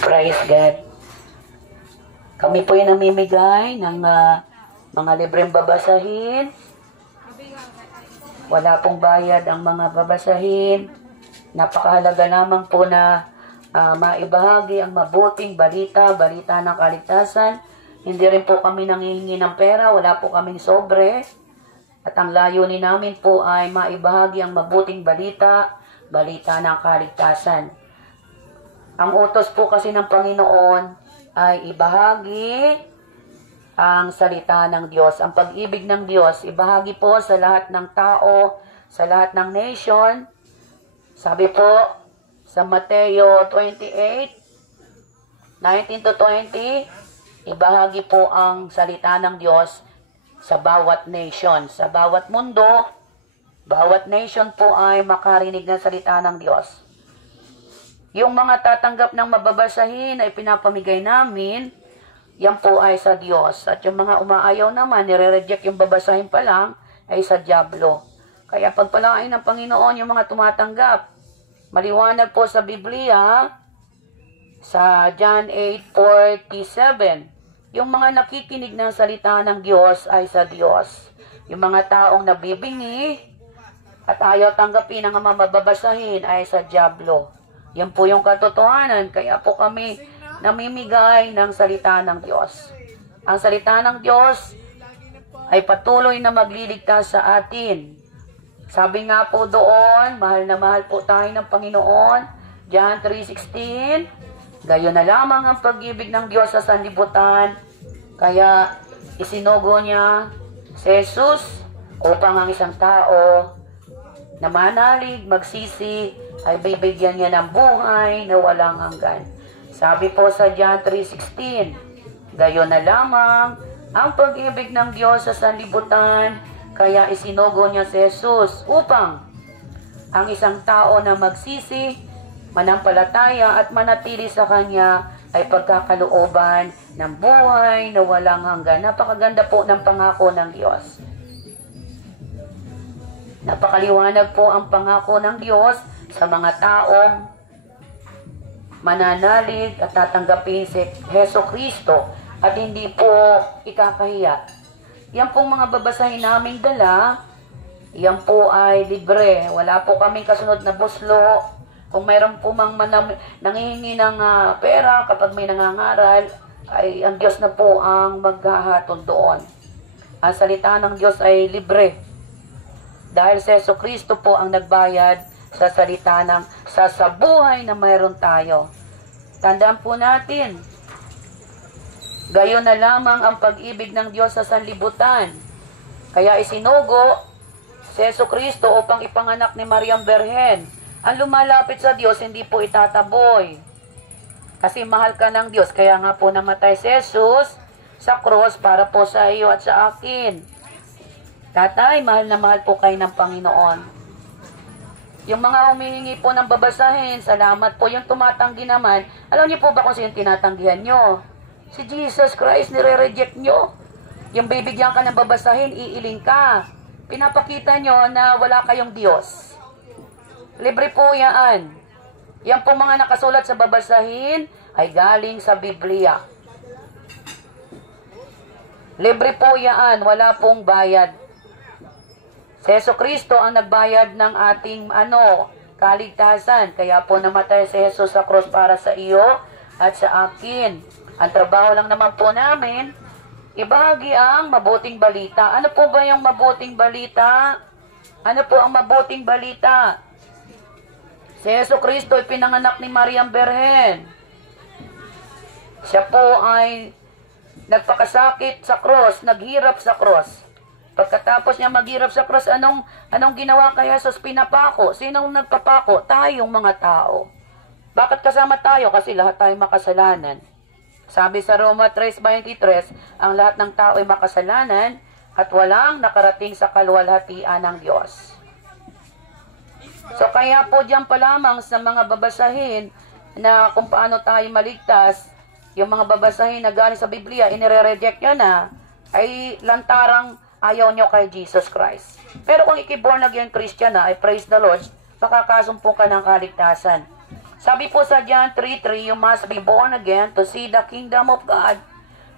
Praise God. Kami po yung namimigay ng mga libreng babasahin. Wala pong bayad ang mga babasahin. Napakahalaga lamang po na maibahagi ang mabuting balita, balita ng kaligtasan. Hindi rin po kami nanghihingi ng pera, wala po kaming sobre. At ang layunin namin po ay maibahagi ang mabuting balita, balita ng kaligtasan. Ang utos po kasi ng Panginoon ay ibahagi ang salita ng Diyos. Ang pag-ibig ng Diyos, ibahagi po sa lahat ng tao, sa lahat ng nation. Sabi po sa Mateo 28:19-20, ibahagi po ang salita ng Diyos sa bawat nation. Sa bawat mundo, bawat nation po ay makarinig ng salita ng Diyos. Yung mga tatanggap ng mababasahin ay pinapamigay namin, yan po ay sa Diyos. At yung mga umaayaw naman, nire-reject yung babasahin pa lang, ay sa dyablo. Kaya pagpalain ng Panginoon yung mga tumatanggap. Maliwanag po sa Biblia, sa John 8:47, yung mga nakikinig ng salita ng Diyos ay sa Diyos. Yung mga taong nabibingi at ayaw tanggapin ang mababasahin ay sa dyablo. Yan po yung katotohanan. Kaya po kami namimigay ng salita ng Diyos. Ang salita ng Diyos ay patuloy na magliligtas sa atin. Sabi nga po doon, mahal na mahal po tayo ng Panginoon, John 3:16, gayon na lamang ang pag-ibig ng Diyos sa sanlibutan, kaya isinugo niya si Jesus upang ang isang tao na manalig, magsisi, ay bibigyan niya ng buhay na walang hanggan. Sabi po sa John 3:16, gayon na lamang ang pag-ibig ng Diyos sa sanlibutan, kaya isinugo niya si Jesus upang ang isang tao na magsisi, manampalataya at manatili sa Kanya ay pagkakalooban ng buhay na walang hanggan. Napakaganda po ng pangako ng Diyos. Napakaliwanag po ang pangako ng Diyos sa mga taong mananalig at tatanggapin si Heso Kristo at hindi po ikakahiya. Yan pong mga babasahin naming dala, yan po ay libre. Wala po kaming kasunod na buslo. Kung mayroon po mang nangihingi ng pera kapag may nangangaral, ay ang Diyos na po ang maghahatol doon. Ang salita ng Diyos ay libre. Dahil si Heso Kristo po ang nagbayad sa salita ng sa buhay na mayroon tayo. Tandaan po natin, gayon na lamang ang pag-ibig ng Diyos sa sanlibutan. Kaya isinugo si Heso Kristo upang ipanganak ni Mariam Berhen. Ang lumalapit sa Diyos, hindi po itataboy. Kasi mahal ka ng Diyos. Kaya nga po namatay si Jesus sa cross para po sa iyo at sa akin. Tatay, mahal na mahal po kayo ng Panginoon. Yung mga humihingi po ng babasahin, salamat po. Yung tumatanggi naman, alam niyo po ba kung sino tinatanggihan nyo? Si Jesus Christ, nire-reject nyo. Yung bibigyan ka ng babasahin, iiling ka. Pinapakita nyo na wala kayong Diyos. Libre po yan. Yan po mga nakasulat sa babasahin ay galing sa Biblia. Libre po yan, wala pong bayad. Si Heso Kristo ang nagbayad ng ating kaligtasan. Kaya po namatay si Jesus sa cross para sa iyo at sa akin. Ang trabaho lang naman po namin, ibahagi ang mabuting balita. Ano po ba yung mabuting balita? Ano po ang mabuting balita? Si Heso Kristo ay pinanganak ni Mariam Berhen. Siya po ay nagpakasakit sa cross, naghirap sa cross. Pagkatapos niya maghirap sa cross, anong ginawa kay Jesus? Pinapako. Sinong nagpapako? Tayong mga tao. Bakit kasama tayo? Kasi lahat tayo makasalanan. Sabi sa Roma 3:23, ang lahat ng tao ay makasalanan at walang nakarating sa kaluwalhatian ng Diyos. So kaya po diyan pa lamang sa mga babasahin na kung paano tayo maligtas, yung mga babasahin na galing sa Biblia, inire-reject nyo na, ay lantarang ayaw nyo kay Jesus Christ. Pero kung iki-born again Christian na, ay praise the Lord, makakasumpo ka ng kaligtasan. Sabi po sa John 3:3, you must be born again to see the kingdom of God.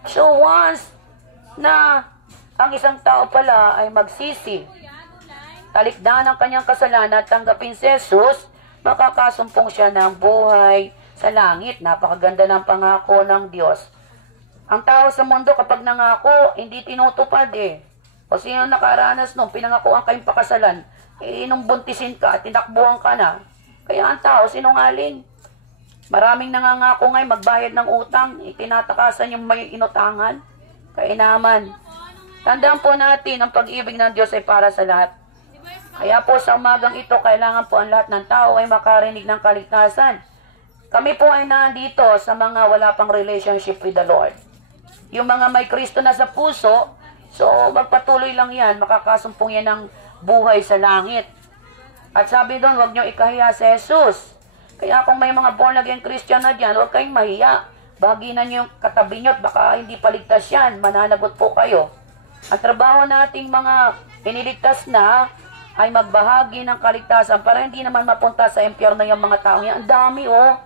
So once na ang isang tao pala ay magsisi, talikdan ang kanyang kasalanan at tanggapin si Jesus, makakasumpong siya ng buhay sa langit. Napakaganda ng pangako ng Diyos. Ang tao sa mundo kapag nangako, hindi tinutupad eh. O sino nakaranas nung pinangakuan kayong pakasalan, nung buntisin ka at tinakbuhan ka na. Kaya ang tao, sinungaling. Maraming nangangako ngayon magbayad ng utang, itinatakasan yung may inutangan, kainaman. Tandaan po natin, ang pag-ibig ng Diyos ay para sa lahat. Kaya po sa umagang ito, kailangan po ang lahat ng tao ay makarinig ng kaligtasan. Kami po ay nandito sa mga wala pang relationship with the Lord. Yung mga may Kristo na sa puso, so magpatuloy lang yan, makakasumpong yan ng buhay sa langit. At sabi doon, huwag nyo ikahiya si Jesus. Kaya kung may mga born again Christian na dyan, huwag kayong mahiya. Baginan nyo yung katabi nyo at baka hindi paligtas yan, mananagot po kayo. Ang trabaho nating mga iniligtas na ay magbahagi ng kaligtasan para hindi naman mapunta sa impyerno yung mga tao yan. Ang dami oh.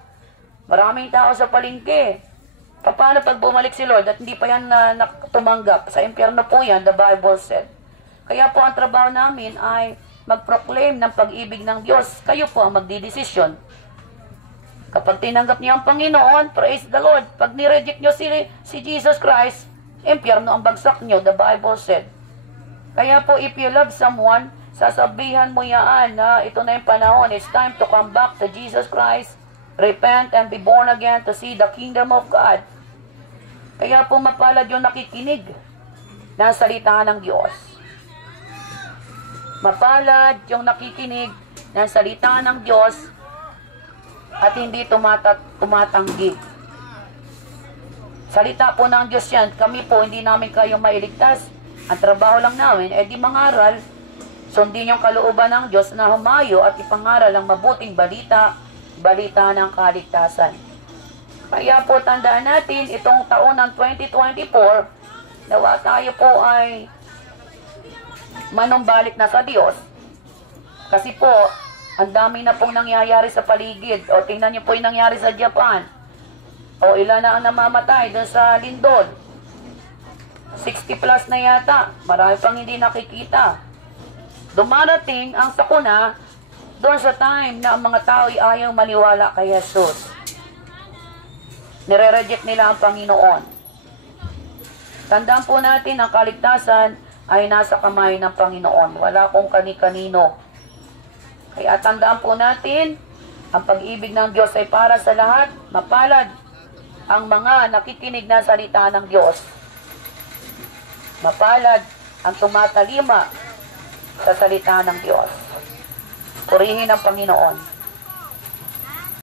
Maraming tao sa palengke. Paano pag bumalik si Lord at hindi pa yan na tumanggap? Sa impyerno po yan, the Bible said. Kaya po ang trabaho namin ay mag-proclaim ng pag-ibig ng Diyos. Kayo po ang magdidesisyon. Kapag tinanggap niyo ang Panginoon, praise the Lord. Pag nireject niyo si Jesus Christ, impyerno ang bagsak niyo, the Bible said. Kaya po, if you love someone, sasabihan mo yan na ito na yung panahon. It's time to come back to Jesus Christ. Repent and be born again to see the kingdom of God. Kaya po mapalad yung nakikinig ng salita ng Diyos. Mapalad yung nakikinig ng salita ng Diyos at hindi tumatanggi. Salita po ng Diyos yan. Kami po, hindi namin kayo mailigtas. Ang trabaho lang namin, di mangaral, sundin yung kalooban ng Diyos na humayo at ipangaral ang mabuting balita ng kaligtasan. Kaya po tandaan natin, itong taon ng 2024, nawa tayo po ay manumbalik na sa Diyos. Kasi po, ang dami na pong nangyayari sa paligid. O tingnan niyo po yung nangyari sa Japan. O ilan na ang namamatay doon sa lindol. 60 plus na yata. Marami pang hindi nakikita. Dumarating ang sakuna doon sa time na ang mga tao ay ayaw maniwala kay Jesus. Nire-reject nila ang Panginoon. Tandaan po natin ang kaligtasan ay nasa kamay ng Panginoon. Wala kung kani-kanino. Kaya tandaan po natin, ang pag-ibig ng Diyos ay para sa lahat. Mapalad ang mga nakikinig na salita ng Diyos. Mapalad ang tumatalima sa salita ng Diyos. Purihin ang Panginoon.